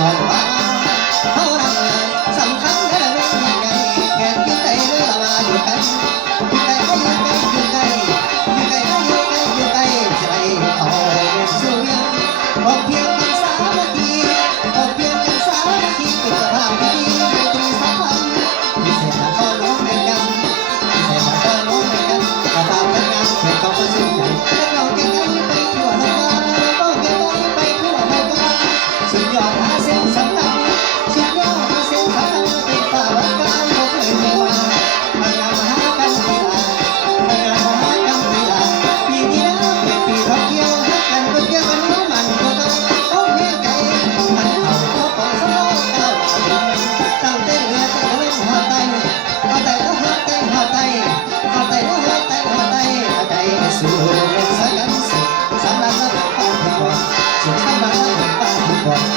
บอกว่าเท่านั้นสำคัญแค่เรื่องยังไงแค่ยืดใจเรื่องมาอยู่กันยืดใจก็ยืดใจยืดใจยืดใจก็ยืดใจยืดใจใจเขาสู้ยังบอกเพียงกันสามัคคีบอกเพียงกันสามัคคีเป็นสภาพที่ดีไม่ตรีสัมพันธ์พิเศษมาข้อน้องในกันพิเศษมาข้อน้องในกันกระทำกันงานเพื่อเขาก็สู้กันและเราเก่งกันไปทั่วโลกเราก็เก่งกันไปทั่วโลกสุดยอดหาเส้นสำคัญสุดยอดหาเส้นสำคัญเป็นป่าวัดการของเมืองมาทำงานมหากันเวลาทำงานมหากันเวลาปีนี้นะเป็นปีท่องเที่ยวหากันคนเที่ยวกันรู้มันก็ต้องเอาเมียไก่มันเขาเขาของสโลก้าวตั้งแต่เรือจะเล่นหัวไตหัวไตแล้วหัวไตหัวไตหัวไตแล้วหัวไตหัวไตหัวไตสู้เล่นสักกันสุดสำหรับเราป่าที่ก่อนสุดสำหรับเราป่าที่ก่อน